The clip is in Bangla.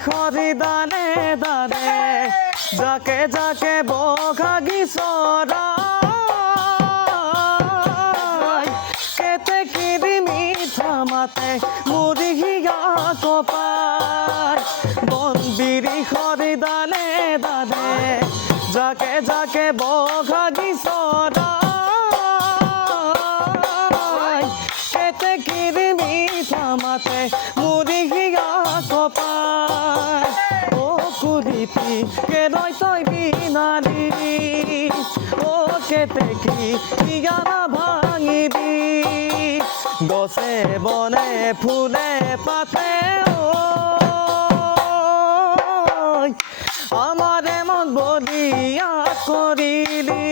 বিরিখরি দানে দানে যাকে যাকে বঘাগি চরাই কেতে কিরি মিঠা মাতে মুড়ি হিয়া কপায় বন বিরিখরি দানে দানে যাকে যাকে বঘাগি চরাই কেতে কিরি মিঠা মাতে মুড়ি হিয়া কপায় ও কুড়িতি কে রয় তৈ বিনারি ও কেতে কি ঠিকানা ভাঙিবি গছে বনে ফুলে পাতে ও আমার এমন বলিয়া করিলি